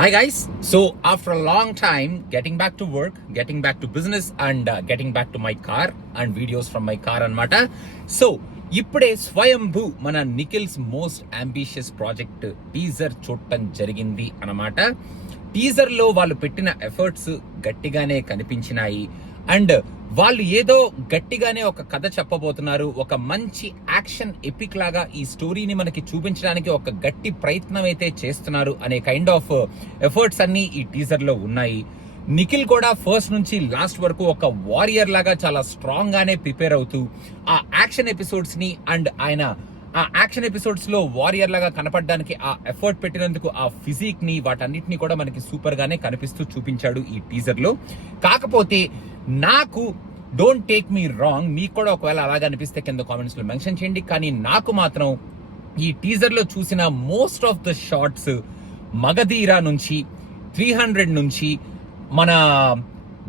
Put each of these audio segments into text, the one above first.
Hi guys. So after a long time, getting back to work, getting back to business and getting back to my car and videos from my car అన్నమాట. So ఇప్పుడే స్వయంభూ మన Nikhil's most ambitious project teaser చూడటం జరిగింది అన్నమాట. Teaser లో వాళ్ళు పెట్టిన efforts గట్టిగానే కనిపించినాయి అండ్ వాళ్ళు ఏదో గట్టిగానే ఒక కథ చెప్పబోతున్నారు. ఒక మంచి యాక్షన్ ఎపిక్ లాగా ఈ స్టోరీని మనకి చూపించడానికి ఒక గట్టి ప్రయత్నం అయితే చేస్తున్నారు అనే కైండ్ ఆఫ్ ఎఫర్ట్స్ అన్ని ఈ టీజర్ లో ఉన్నాయి. నిఖిల్ కూడా ఫస్ట్ నుంచి లాస్ట్ వరకు ఒక వారియర్ లాగా చాలా స్ట్రాంగ్ గానే ప్రిపేర్ అవుతూ ఆ యాక్షన్ ఎపిసోడ్స్ ని అండ్ ఆయన ఆ యాక్షన్ ఎపిసోడ్స్ లో వారియర్ లాగా కనపడడానికి ఆ ఎఫర్ట్ పెట్టినందుకు ఆ ఫిజిక్ ని వాటన్నిటిని కూడా మనకి సూపర్ గానే కనిపిస్తూ చూపించాడు ఈ టీజర్ లో. కాకపోతే నాకు డోంట్ టేక్ మీ రాంగ్, మీకు కూడా ఒకవేళ అలాగా అనిపిస్తే కింద కామెంట్స్ లో మెన్షన్ చేయండి. కానీ నాకు మాత్రం ఈ టీజర్ లో చూసిన మోస్ట్ ఆఫ్ ద షార్ట్స్ మగధీరా నుంచి 300 నుంచి మన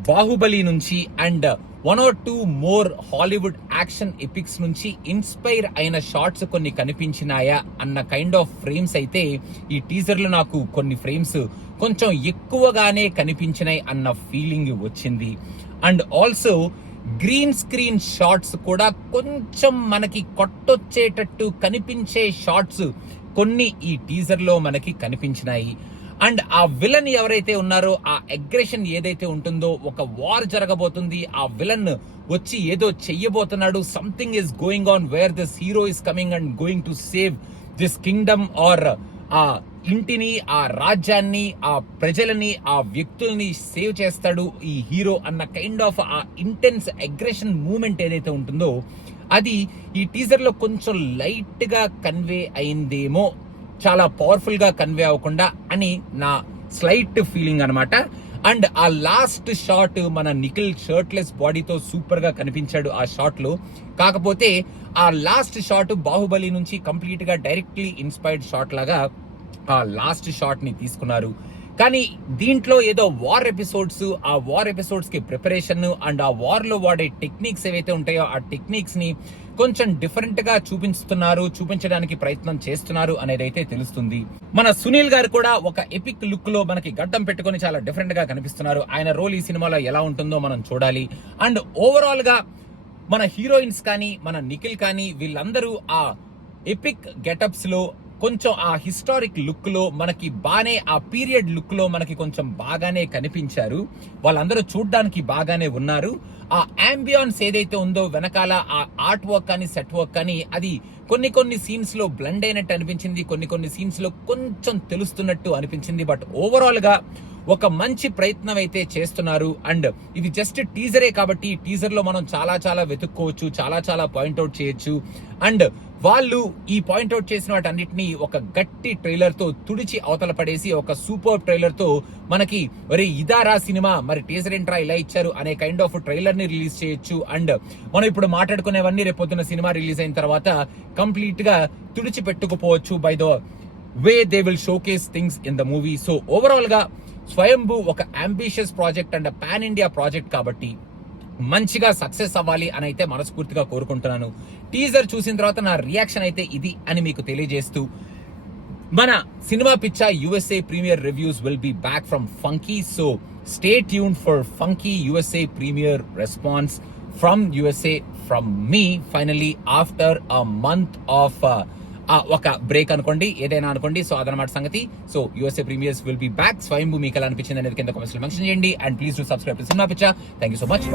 బాహుబలి నుంచి and 1 or 2 more Hollywood action epics నుంచి ఇన్స్పైర్ అయిన షార్ట్స్ కొన్ని కనిపించినాయా అన్న కైండ్ ఆఫ్ ఫ్రేమ్స్ అయితే ఈ టీజర్ లో నాకు కొన్ని ఫ్రేమ్స్ కొంచెం ఎక్కువగానే కనిపించినాయి అన్న ఫీలింగ్ వచ్చింది. And also green screen shorts కూడా కొంచెం మనకి కొట్టొచ్చేటట్టు కనిపించే షార్ట్స్ కొన్ని ఈ టీజర్ లో మనకి కనిపించినాయి. అండ్ ఆ విలన్ ఎవరైతే ఉన్నారో ఆ అగ్రెషన్ ఏదైతే ఉంటుందో, ఒక వార్ జరగబోతుంది, ఆ విలన్ వచ్చి ఏదో చెయ్యబోతున్నాడు, something is going on where this hero is coming and going to save this kingdom or ఆ ఇంటిని, ఆ రాజ్యాన్ని, ఆ ప్రజలని, ఆ వ్యక్తుల్ని సేవ్ చేస్తాడు ఈ హీరో అన్న కైండ్ ఆఫ్ ఆ ఇంటెన్స్ అగ్రెషన్ మూమెంట్ ఏదైతే ఉంటుందో అది ఈ టీజర్ లో కొంచెం లైట్ గా కన్వే అయిందేమో, చాలా పవర్ఫుల్ గా కన్వే అవ్వకుండా అని నా స్లైట్ ఫీలింగ్ అనమాట. అండ్ ఆ లాస్ట్ షాట్ మన నిఖిల్ షర్ట్లెస్ బాడీతో సూపర్ గా కనిపించాడు ఆ షాట్ లో. కాకపోతే ఆ లాస్ట్ షాట్ బాహుబలి నుంచి కంప్లీట్ గా డైరెక్ట్లీ ఇన్స్పైర్డ్ షాట్ లాగా ఆ లాస్ట్ షాట్ ని తీసుకున్నారు. కానీ దీంట్లో ఏదో వార్ ఎపిసోడ్స్, ఆ వార్ ఎపిసోడ్స్ కి ప్రిపరేషన్ అండ్ ఆ వార్ లో వాడే టెక్నిక్స్ ఏవైతే ఉంటాయో ఆ టెక్నిక్స్ ని కొంచెం డిఫరెంట్ గా చూపించడానికి ప్రయత్నం చేస్తున్నారు అనేది అయితే తెలుస్తుంది. మన సునీల్ గారు కూడా ఒక ఎపిక్ లుక్ లో మనకి గడ్డం పెట్టుకొని చాలా డిఫరెంట్ గా కనిపిస్తున్నారు. ఆయన రోల్ ఈ సినిమాలో ఎలా ఉంటుందో మనం చూడాలి. అండ్ ఓవరాల్ గా మన హీరోయిన్స్ కానీ మన నిఖిల్ కానీ వీళ్ళందరూ ఆ ఎపిక్ గెటప్స్ లో కొంచెం ఆ హిస్టారిక్ లుక్ లో మనకి బాగానే, ఆ పీరియడ్ లుక్ లో మనకి కొంచెం బాగానే కనిపించారు. వాళ్ళందరూ చూడ్డానికి బాగానే ఉన్నారు. ఆ అంబియాన్స్ ఏదైతే ఉందో వెనకాల ఆ ఆర్ట్ వర్క్ కానీ సెట్ వర్క్ కానీ అది కొన్ని సీన్స్ లో బ్లెండ్ అయినట్టు అనిపించింది, కొన్ని సీన్స్ లో కొంచెం తెలుస్తున్నట్టు అనిపించింది. బట్ ఓవరాల్ గా ఒక మంచి ప్రయత్నం అయితే చేస్తున్నారు. అండ్ ఇది జస్ట్ టీజరే కాబట్టి ఈ టీజర్ లో మనం చాలా వెతుక్కోవచ్చు, చాలా పాయింట్అవుట్ చేయొచ్చు. అండ్ వాళ్ళు ఈ పాయింట్అవుట్ చేసిన వాటన్నిటిని ఒక గట్టి ట్రైలర్ తో తుడిచి అవతల పడేసి ఒక సూపర్ ట్రైలర్ తో మనకి మరి ఇదారా సినిమా, మరి టీజర్ ఏంట్రా ఇలా ఇచ్చారు అనే కైండ్ ఆఫ్ ట్రైలర్ ని రిలీజ్ చేయొచ్చు. అండ్ మనం ఇప్పుడు మాట్లాడుకునేవన్నీ రేపొద్దున సినిమా రిలీజ్ అయిన తర్వాత కంప్లీట్ గా తుడిచి పెట్టుకుపోవచ్చు by the way they will showcase things in the movie. So overall గా స్వయంభూ ఒక ambitious project and pan India project కాబట్టి మంచిగా సక్సెస్ అవ్వాలి అని అయితే మనస్ఫూర్తిగా కోరుకుంటున్నాను. టీజర్ చూసిన తర్వాత నా రియాక్షన్ అయితే ఇది అని మీకు తెలియజేస్తూ, మన సినిమా పిచ్చా USA premiere reviews will be back from funky. So stay tune for funky USA premiere response from USA from మీ finally after a month of ఒక బ్రేక్ అనుకోండి, ఏదైనా అనుకోండి. సో అదనమాట సంగతి. So USA premieres will be back. Swayambhu మీకు ఎలా అనిపించింది అనేది కింద కామెంట్స్ లో మెన్షన్ చేయండి. And please do subscribe to cinema Piccha. Thank you so much.